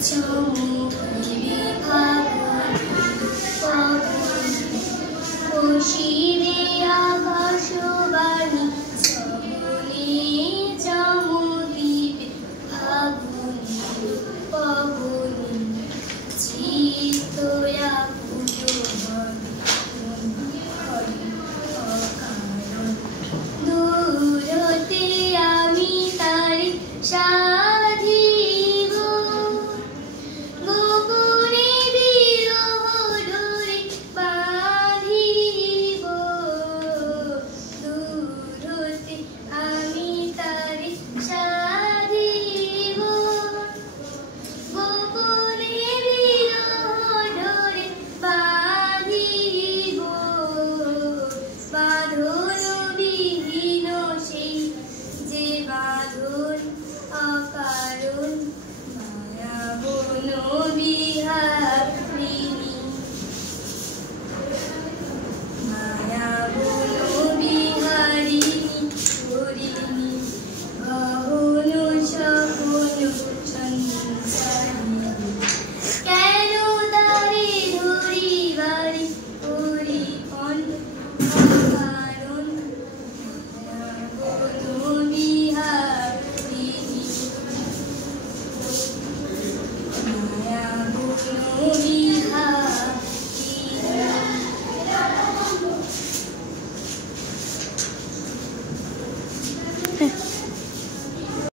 চমুকি ভাবনি শিবে আকাশবাণী শ্রবণে চমুকি ভাবনি পবনি চিত্তয়া পুজো অকারণ দূর হতে আমি তারি সাধিব গোপনে বিরহ ডোরে বাঁধিব দূর হতে আমি তারি সাধিব গোপনে বিরহ ডোরে বাঁধিব বাঁধন বিহীন সেই যে বাঁধন অকারণ মায়া বন বিহারিণী মায়া বন বিহারিণী হরিণী গহন সপন সংসারিণী কেন তারে ধরিবারি হরিপন অকারণ মায়া বন বিহারিণী মায়া বন বিহারিণী